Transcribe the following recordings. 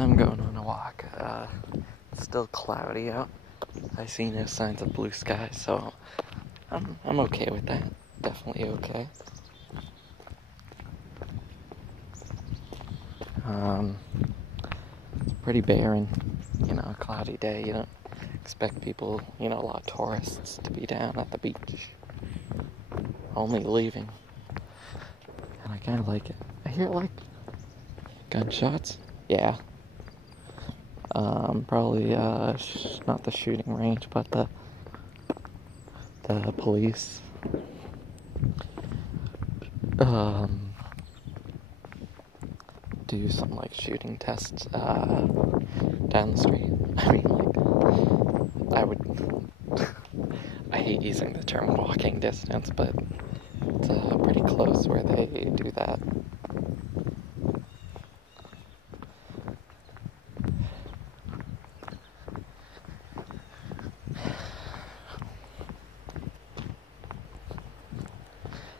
I'm going on a walk. It's still cloudy out. I see no signs of blue sky, so I'm okay with that. Definitely okay. It's pretty barren, a cloudy day. You don't expect people, a lot of tourists to be down at the beach. Only leaving. And I kind of like it. I hear, gunshots. Yeah. Probably, not the shooting range, but the police. Do some, shooting tests, down the street. I mean, I hate using the term walking distance, but it's, pretty close where they do that.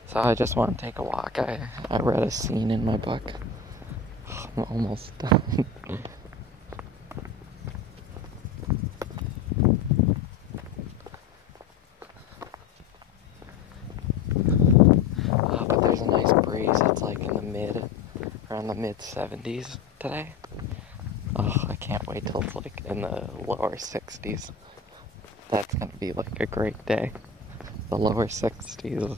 So I just want to take a walk. I read a scene in my book. I'm almost done. But there's a nice breeze. It's around the mid 70s today. Oh, I can't wait till it's in the lower 60s. That's gonna be a great day. The lower 60s.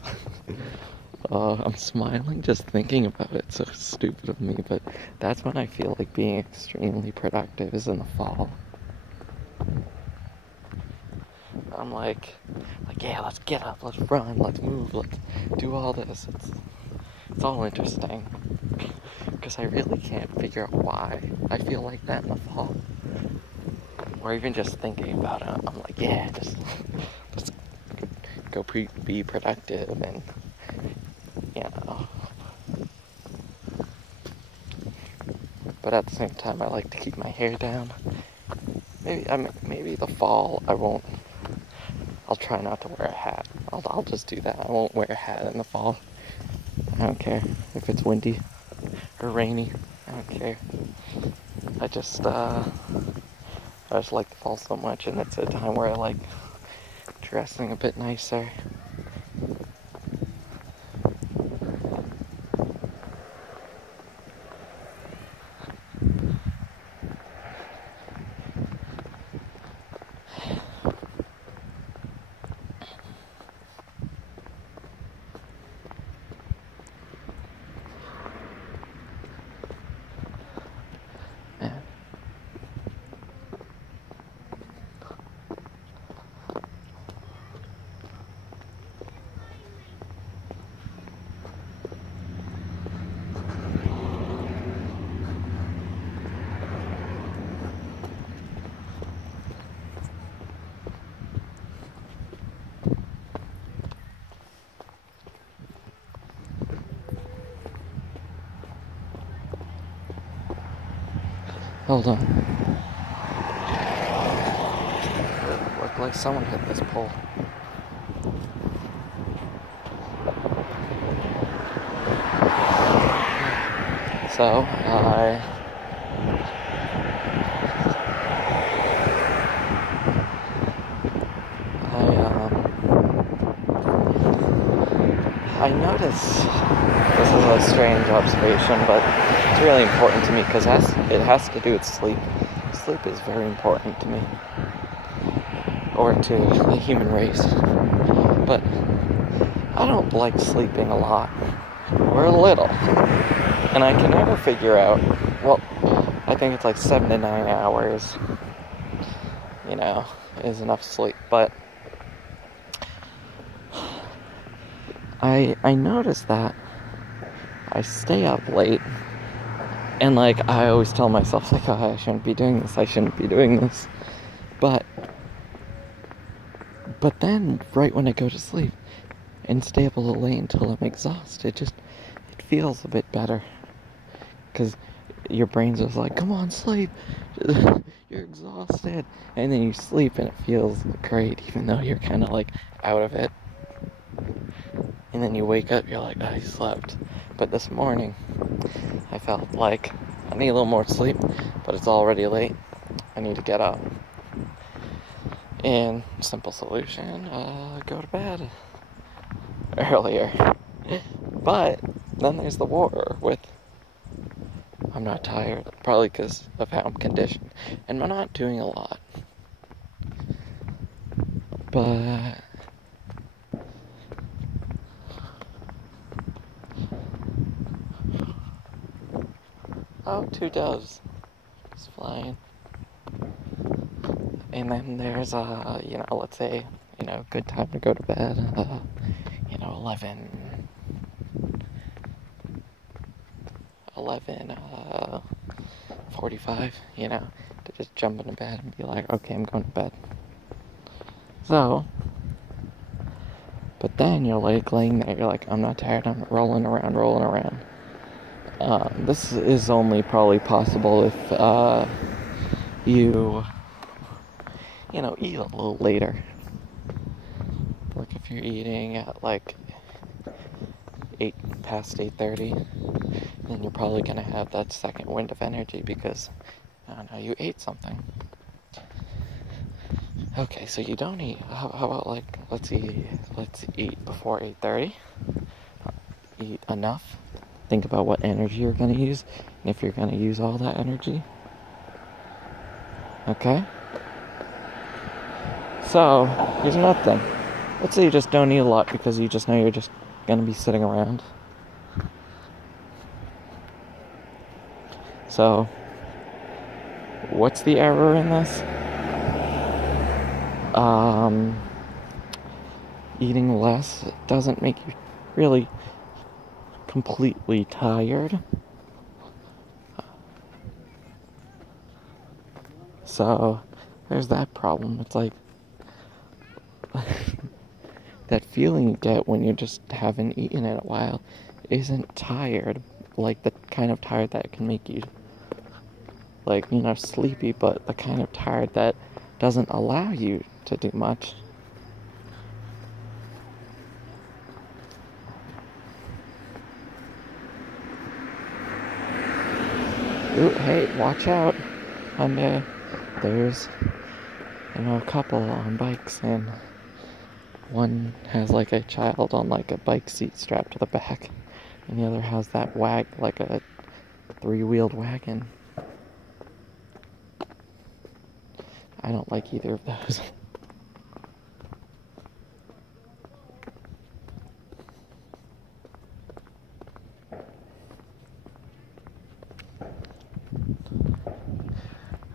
I'm smiling just thinking about it. It's so stupid of me, but that's when I feel like being extremely productive is in the fall. I'm yeah, let's get up, let's run, let's move, let's do all this. It's all interesting. Because I really can't figure out why I feel like that in the fall. Or even just thinking about it, I'm like, yeah, just let's go be productive and, But at the same time, I like to keep my hair down. Maybe the fall, I'll try not to wear a hat. I'll just do that. I won't wear a hat in the fall. I don't care if it's windy or rainy. I don't care. I just like the fall so much, and it's a time where I like dressing a bit nicer. Hold on. Looked like someone hit this pole. So, I notice, this is a strange observation, but it's really important to me because it has to do with sleep. Sleep is very important to me, or to the human race. But I don't like sleeping a lot, or a little. And I can never figure out, I think it's 7 to 9 hours, is enough sleep. But I notice that I stay up late, and I always tell myself oh, I shouldn't be doing this, but then right when I go to sleep and stay up a little late until I'm exhausted, it feels a bit better, because your brain's just come on, sleep, you're exhausted, and then you sleep and it feels great, even though you're kind of out of it. And then you wake up, you're I slept. But this morning, I felt like I need a little more sleep, but it's already late. I need to get up. And simple solution, go to bed earlier. But then there's the war with I'm not tired, probably because of how I'm conditioned, and I'm not doing a lot. But oh, two doves just flying. And then there's let's say, good time to go to bed, 11:45, to just jump into bed and be like, okay, I'm going to bed. So, but then you're like laying there, you're like, I'm not tired, I'm rolling around. This is only probably possible if you eat a little later. Like if you're eating at like 8:30, then you're probably going to have that second wind of energy because, I don't know, you ate something. Okay, so you don't eat. How about let's eat before 8:30. Eat enough. Think about what energy you're going to use, and if you're going to use all that energy. Okay? So, here's another thing. Let's say you just don't eat a lot because you just know you're just going to be sitting around. So, what's the error in this? Eating less doesn't make you really completely tired. So, there's that problem. It's like that feeling you get when you just haven't eaten in a while isn't tired, like the kind of tired that can make you sleepy, but the kind of tired that doesn't allow you to do much. Ooh, hey, watch out. And there's a couple on bikes, and one has like a child on like a bike seat strapped to the back, and the other has that like a 3-wheeled wagon. I don't like either of those.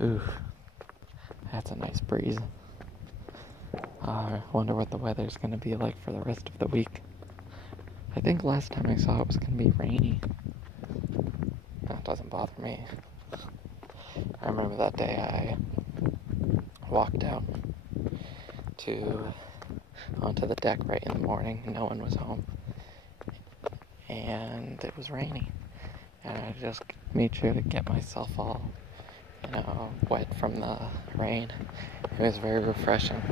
Ooh, that's a nice breeze. I wonder what the weather's going to be like for the rest of the week. I think last time I saw it was going to be rainy. That doesn't bother me. I remember that day I walked out onto the deck right in the morning. No one was home. And it was raining. And I just made sure to get myself all, wet from the rain. It was very refreshing.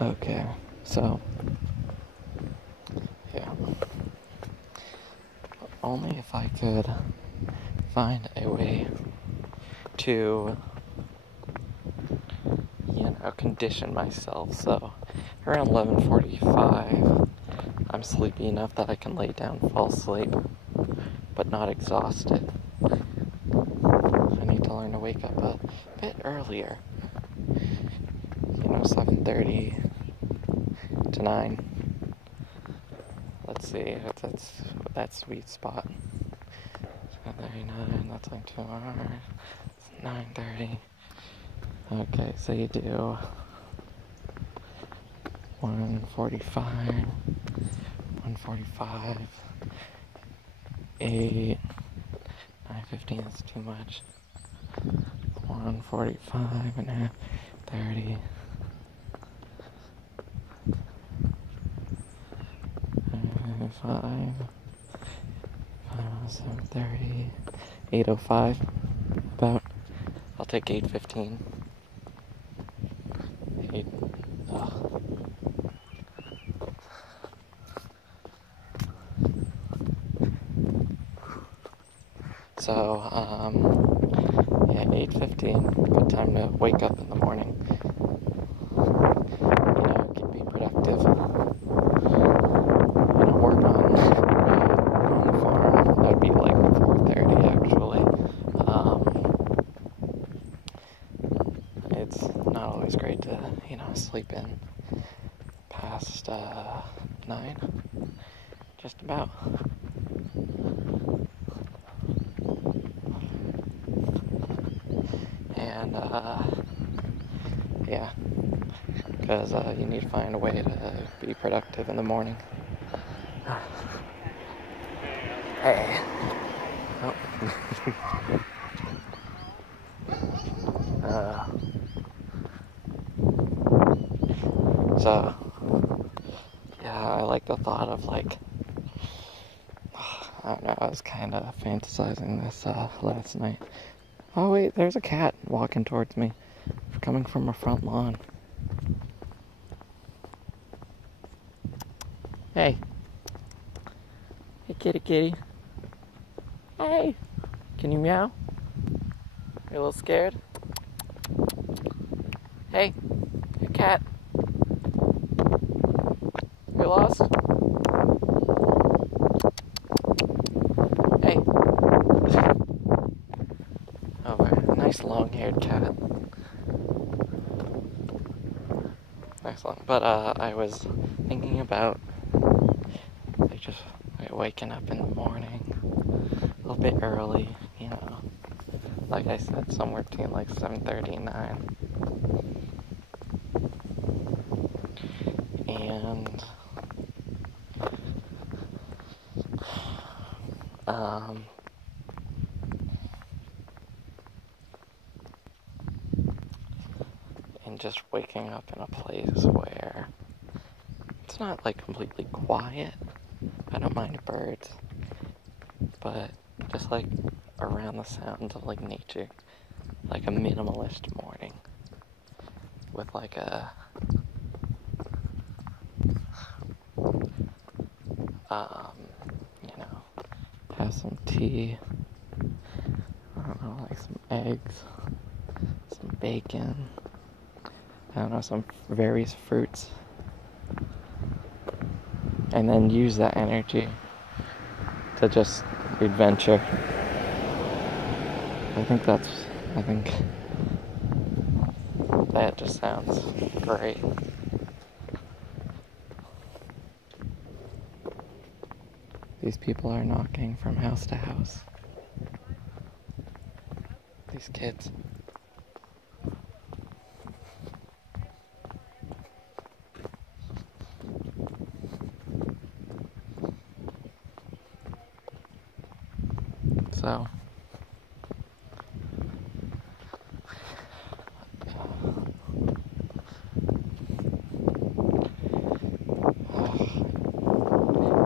Okay, so, yeah. Only if I could find a way to, condition myself. So, around 11:45, I'm sleepy enough that I can lay down and fall asleep, but not exhausted. I need to learn to wake up a bit earlier. 7:30 to 9. Let's see, that's that sweet spot. 7:39, that's like 2 hours. It's 9:30. Okay, so you do 1:45, 1:45, 8, 9:15 is too much. 1:45 and a half, 30. 5, 7:30, 8:05, about. I'll take 8:15. 8. Ugh. So, yeah, 8:15. Good time to wake up in the morning. Be productive. Work on the farm. That would be like 4:30 actually. It's not always great to, sleep in past 9. Just about. And, yeah. Because you need to find a way to be productive in the morning. Hey. Oh. So, yeah, I like the thought of, like, I don't know, I was kind of fantasizing this last night. Oh, wait, there's a cat walking towards me, coming from a front lawn. Hey. Hey, kitty kitty. Hey. Can you meow? You're a little scared? Hey. Hey, cat. You lost? Hey. Oh, nice long-haired cat. Nice long. But I was thinking about just waking up in the morning a little bit early, like I said, somewhere between like 7:30 and 9. And just waking up in a place where it's not like completely quiet. I don't mind birds, but just like around the sounds of like nature, like a minimalist morning with like a have some tea, I don't know, like some eggs, some bacon, I don't know, some various fruits, and then use that energy to just adventure. I think that just sounds great. These people are knocking from house to house. These kids. So,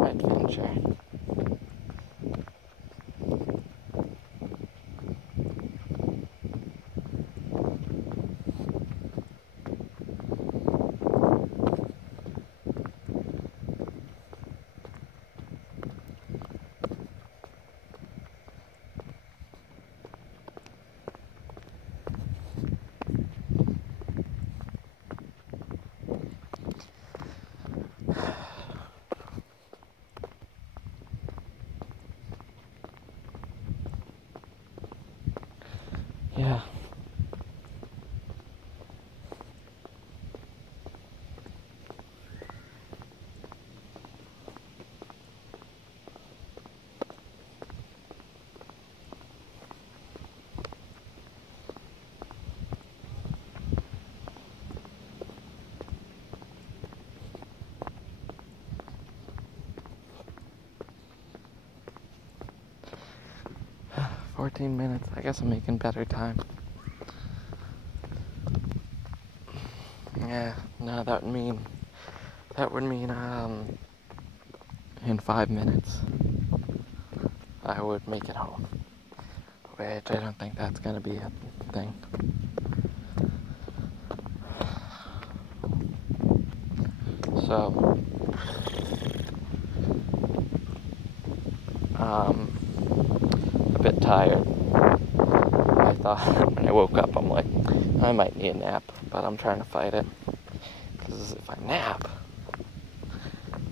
adventure. Yeah. "14 minutes. I guess I'm making better time." Yeah, no, that would mean in 5 minutes I would make it home, which I don't think that's gonna be everything. So, a bit tired. I thought when I woke up, I'm like, I might need a nap, but I'm trying to fight it. Because if I nap,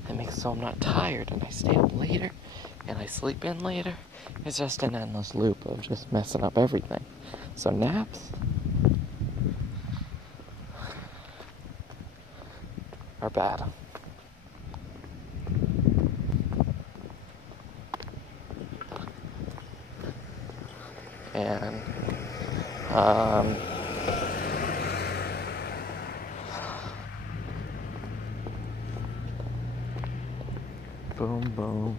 it makes it so I'm not tired, and I stay up later, and I sleep in later. It's just an endless loop of just messing up everything. So naps are bad. And boom, boom.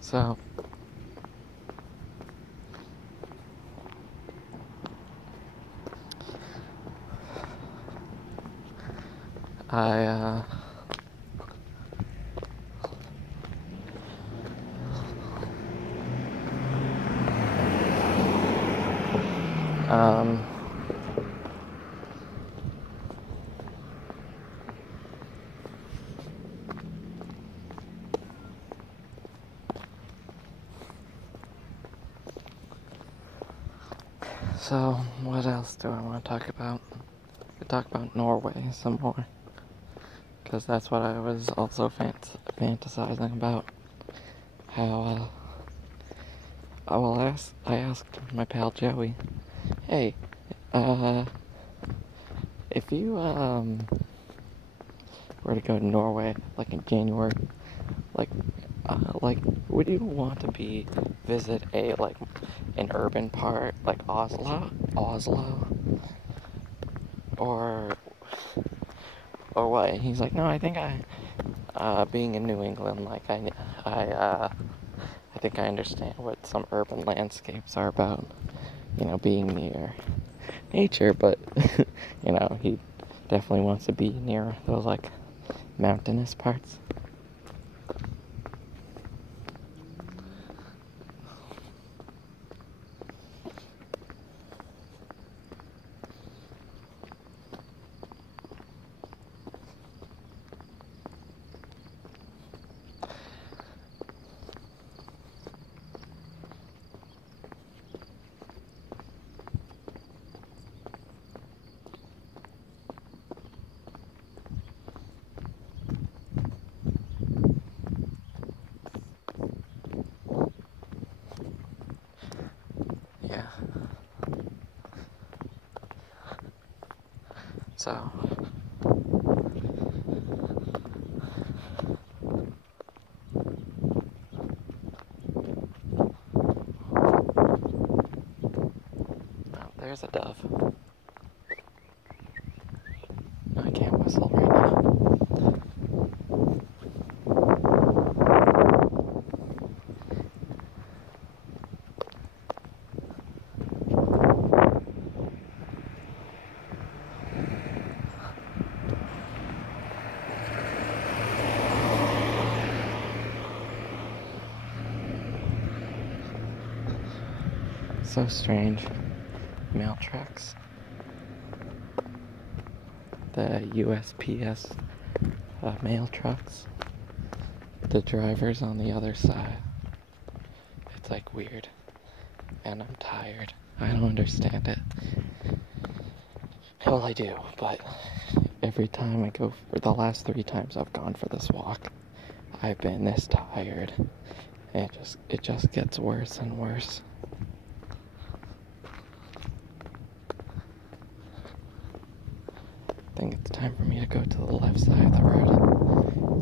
So, I, so what else do I want to talk about? I could talk about Norway some more, because that's what I was also fantasizing about. How, I asked my pal Joey, hey, if you, were to go to Norway, like in January, like, would you want to visit an urban part, like Oslo, or what? And he's like, no, I think being in New England, like, I think I understand what some urban landscapes are about, being near nature, but, he definitely wants to be near those, like, mountainous parts. Yeah. So, there's a dove. I can't whistle right now. So strange. Mail trucks. The USPS mail trucks. The drivers on the other side. It's like weird. And I'm tired. I don't understand it. Well, I do, but every time I go, for the last 3 times I've gone for this walk, I've been this tired. And it just gets worse and worse. I think it's time for me to go to the left side of the road,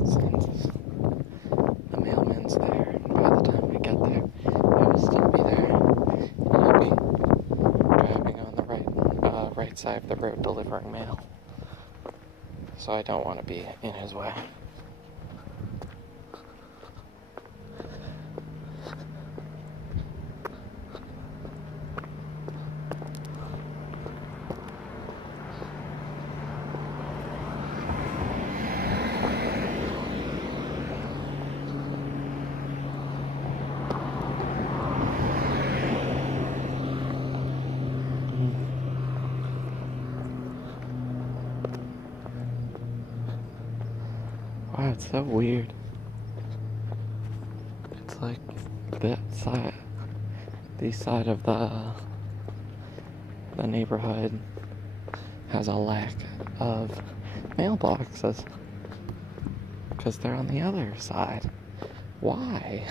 since the mailman's there, and by the time we get there, I will still be there, and I'll be driving on the right side of the road delivering mail, so I don't want to be in his way. it's so weird. It's like that side, the side of the neighborhood has a lack of mailboxes because they're on the other side. Why?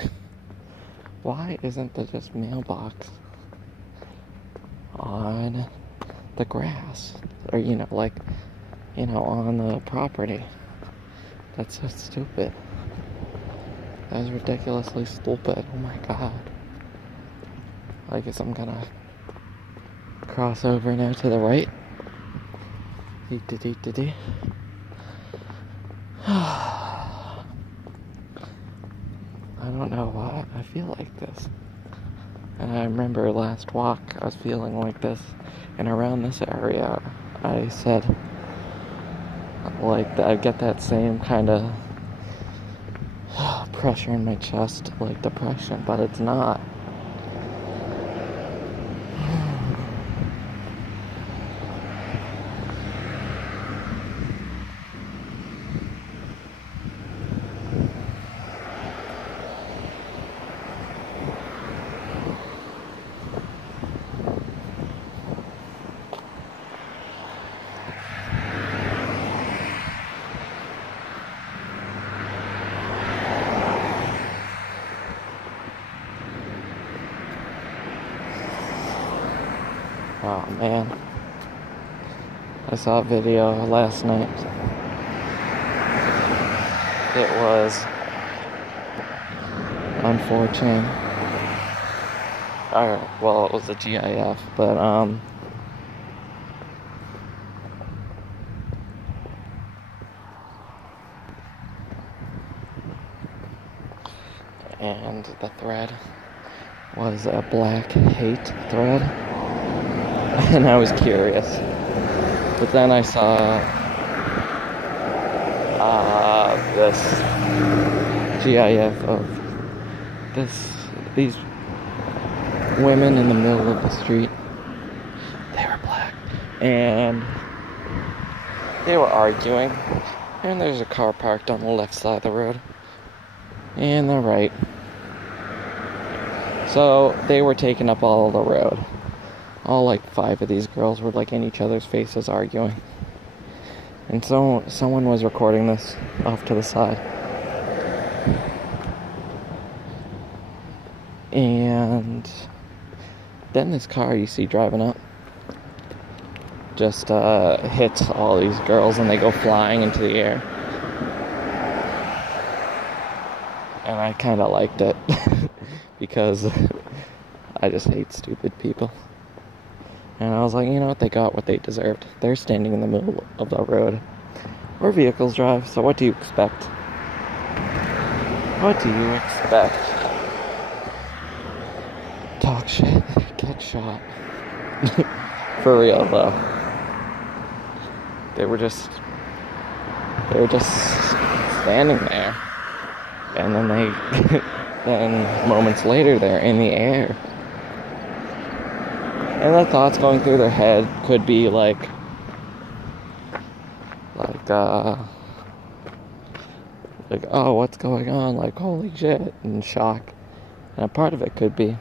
Why isn't there just mailbox on the grass? Or, on the property? That's so stupid. That is ridiculously stupid. Oh my god. I guess I'm gonna cross over now to the right. I don't know why I feel like this. And I remember last walk I was feeling like this. And around this area I said, like, I get that same kind of pressure in my chest, like depression, but it's not. Oh man, I saw a video last night. It was on 4chan. Well, it was a GIF, but and the thread was a black hate thread. And I was curious, but then I saw this GIF of these women in the middle of the street. They were black, and they were arguing. And there's a car parked on the left side of the road, and the right. So they were taking up all the road. All like 5 of these girls were like in each other's faces arguing. And so someone was recording this off to the side. And then this car you see driving up just hits all these girls and they go flying into the air. And I kind of liked it because I just hate stupid people. And I was like, you know what, they got what they deserved. They're standing in the middle of the road where vehicles drive, so what do you expect? What do you expect? Talk shit, get shot. For real, though. They were just standing there. And then then moments later, they're in the air. And the thoughts going through their head could be like, oh, what's going on? Like, holy shit, and shock. And a part of it could be,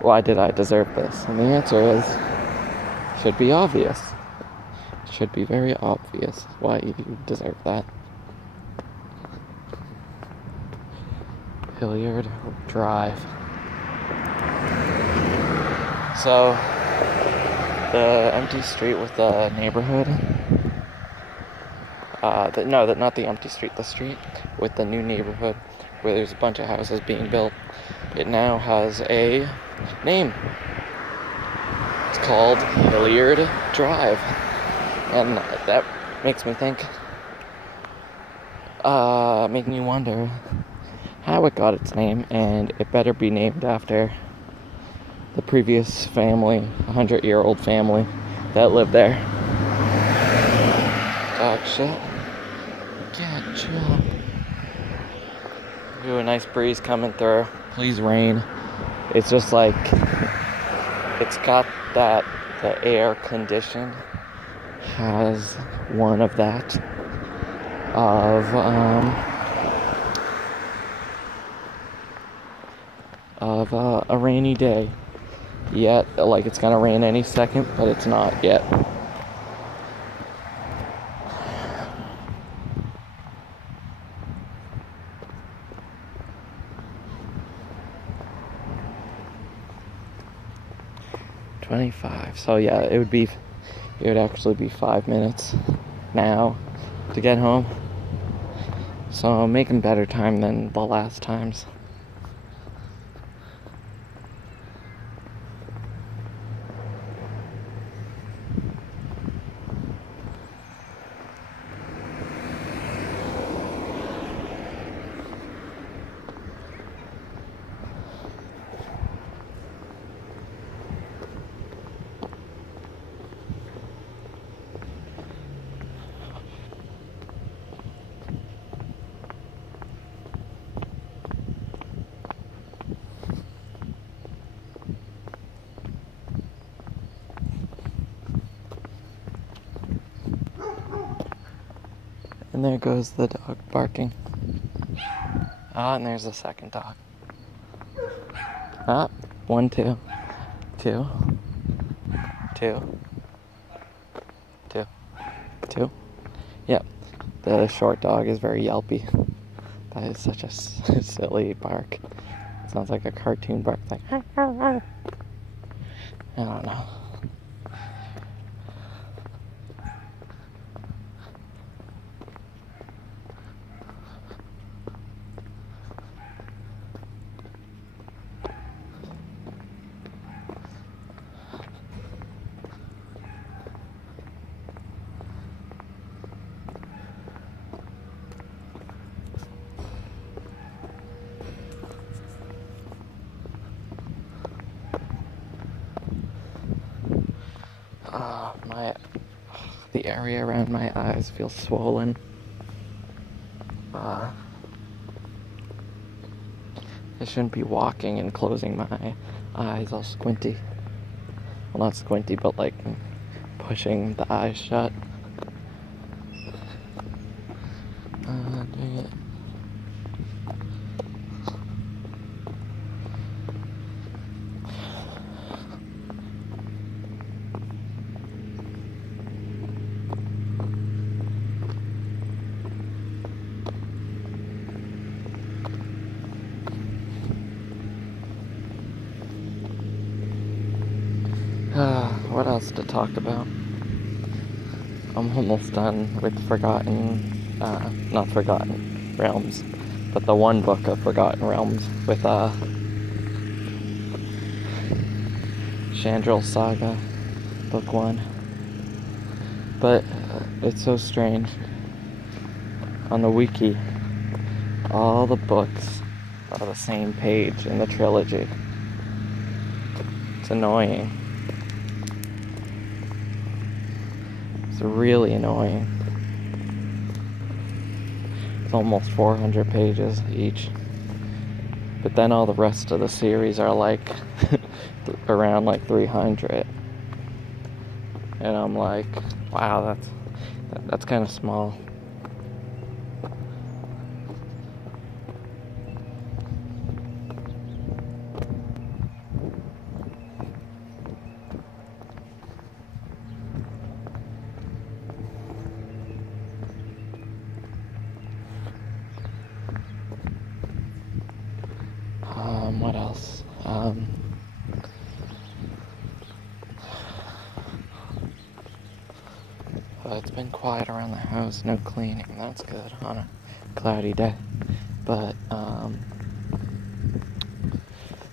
why did I deserve this? And the answer is, should be obvious. It should be very obvious why you deserve that. Hilliard Drive. So, the empty street with the neighborhood, not the empty street, the street with the new neighborhood where there's a bunch of houses being built, it now has a name. It's called Hilliard Drive. And that makes me think, making you wonder how it got its name, and it better be named after the previous family, 100-year-old family that lived there. Dog shit. Get jump. Ooh, a nice breeze coming through. Please rain. It's just like, it's got that, the air condition has one of that of a rainy day. Yet, like it's gonna rain any second, but it's not yet. So yeah, it would actually be 5 minutes now to get home. So I'm making better time than the last times. And there goes the dog barking. Ah, and there's the second dog. Ah, 1, 2, 2, 2, 2, 2. Yep, the short dog is very yelpy. That is such a silly bark. It sounds like a cartoon bark, like I don't know. The area around my eyes feels swollen. I shouldn't be walking and closing my eyes all squinty. Well, not squinty, but like pushing the eyes shut. Dang it. What else to talk about? I'm almost done with not Forgotten Realms, but the one book of Forgotten Realms with Chandril Saga, book 1. But it's so strange. On the wiki, all the books are the same page in the trilogy. It's annoying. It's really annoying. It's almost 400 pages each. But then all the rest of the series are like around like 300. And I'm like, wow, that's kind of small. What else? It's been quiet around the house, no cleaning, that's good on a cloudy day. But,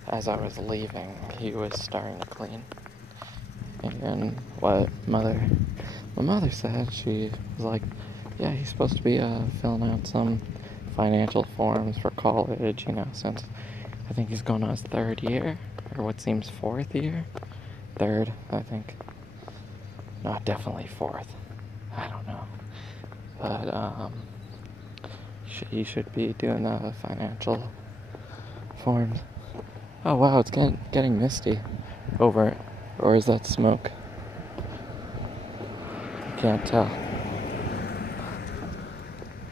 as I was leaving, he was starting to clean. And what my mother said, she was like, yeah, he's supposed to be filling out some financial forms for college, since I think he's going on his 3rd year, or what seems 4th year? 3rd, I think. No, definitely 4th. I don't know. But, he should be doing the financial forms. Oh wow, it's getting misty over it. Or is that smoke? I can't tell.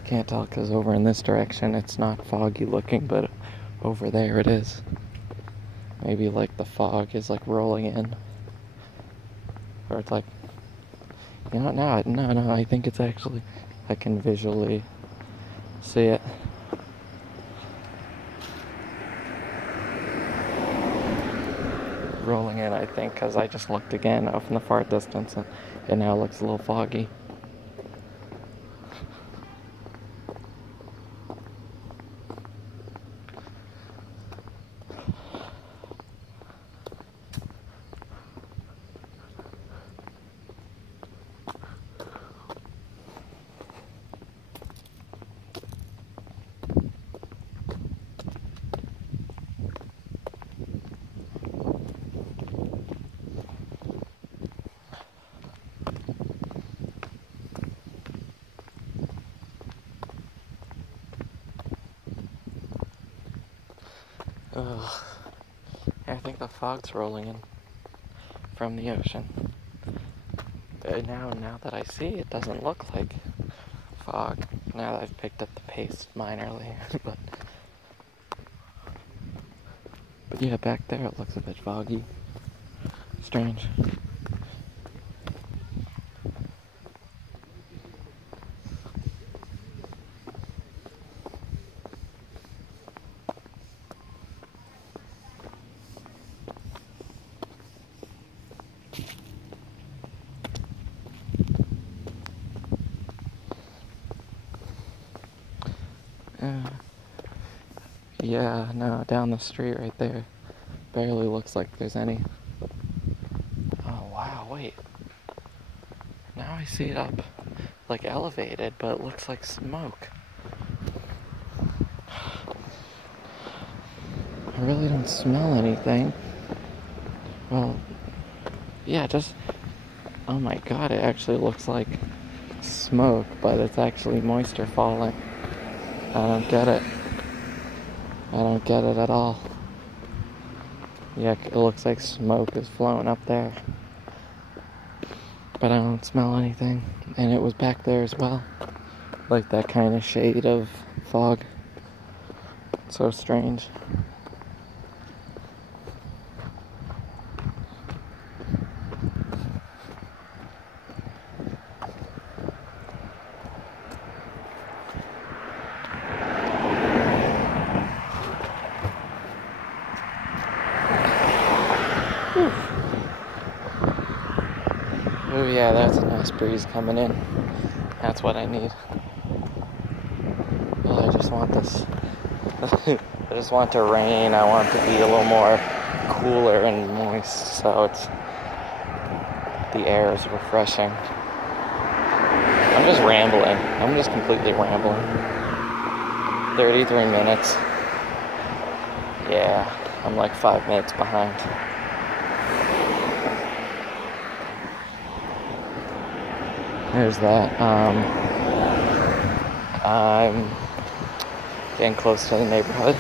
Can't tell because over in this direction it's not foggy looking, but over there it is. Maybe like the fog is like rolling in. Or it's like, you know, no, I think it's actually, I can visually see it. Rolling in, I think, because I just looked again off in the far distance and it now looks a little foggy. Ugh. I think the fog's rolling in from the ocean. Now that I see, it doesn't look like fog. Now that I've picked up the pace minorly, but yeah, back there it looks a bit foggy. Strange. Yeah, no, down the street right there. Barely looks like there's any. Oh, wow, wait. Now I see it up, like elevated, but it looks like smoke. I really don't smell anything. Well, yeah, just, oh my god, it actually looks like smoke, but it's actually moisture falling. I don't get it. I don't get it at all. Yeah, it looks like smoke is flowing up there. But I don't smell anything. And it was back there as well. Like that kind of shade of fog. So strange. Oh yeah, that's a nice breeze coming in. That's what I need. Well, I just want this. I just want to rain. I want it to be a little more cooler and moist, so the air is refreshing. I'm just rambling. I'm just completely rambling. 33 minutes. Yeah, I'm like 5 minutes behind. There's that. I'm getting close to the neighborhood.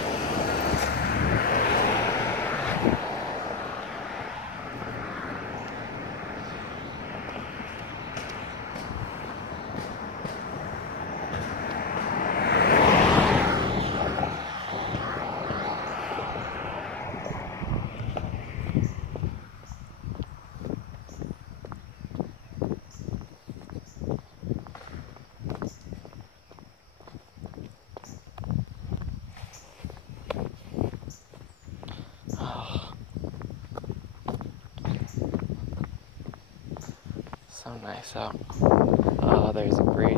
So nice out. Oh, there's a breeze.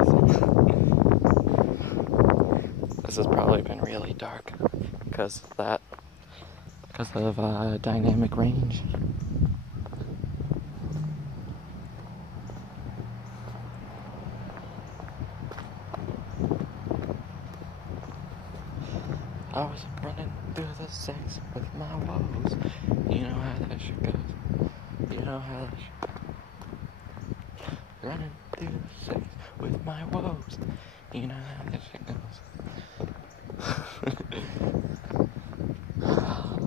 This has probably been really dark because of dynamic range. I was running through the sex with my woes. You know how that shit goes. You know how that shit goes. Running through the sex with my woes. You know how that shit goes.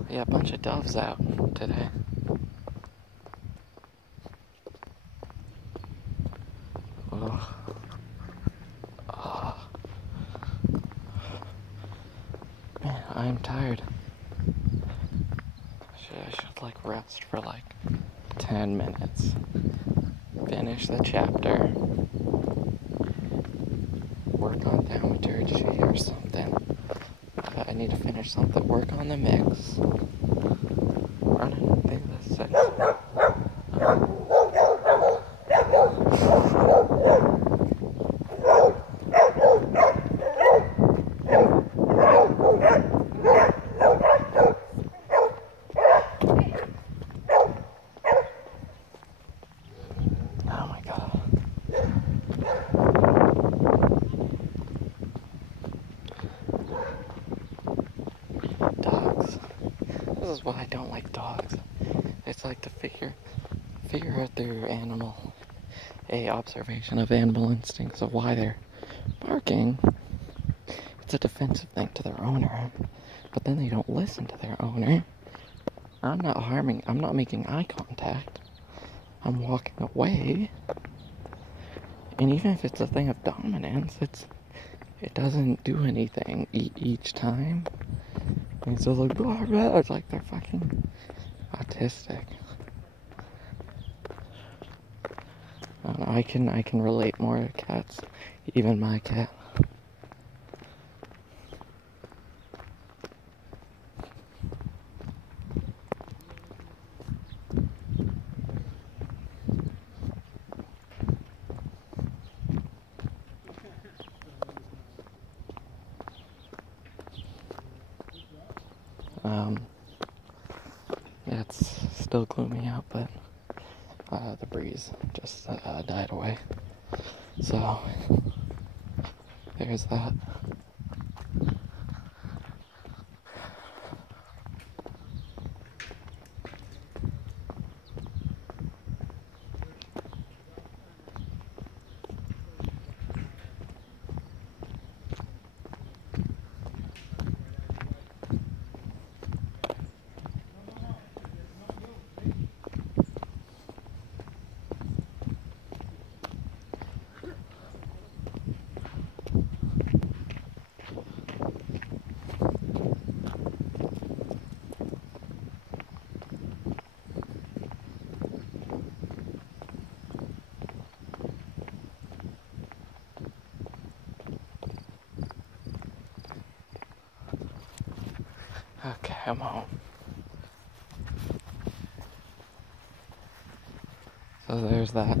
Yeah, a bunch of doves out today. Oh. Oh. I'm tired. I should like rest for like 10 minutes. Finish the chapter. Work on thaumaturgy or something. I need to finish something. Work on the mix. Running through the six. Oh my god. Dogs. This is why I don't like dogs. It's like to figure out their observation of animal instincts of why they're barking. It's a defensive thing to their owner, but then they don't listen to their owner. I'm not making eye contact. I'm walking away. And even if it's a thing of dominance, it doesn't do anything each time. And it's just like, blah, blah. It's like they're fucking autistic. I don't know, I can relate more to cats, even my cat. Yeah, it's still gloomy out, but the breeze just died away. So, there's that. Okay, I'm home. So there's that.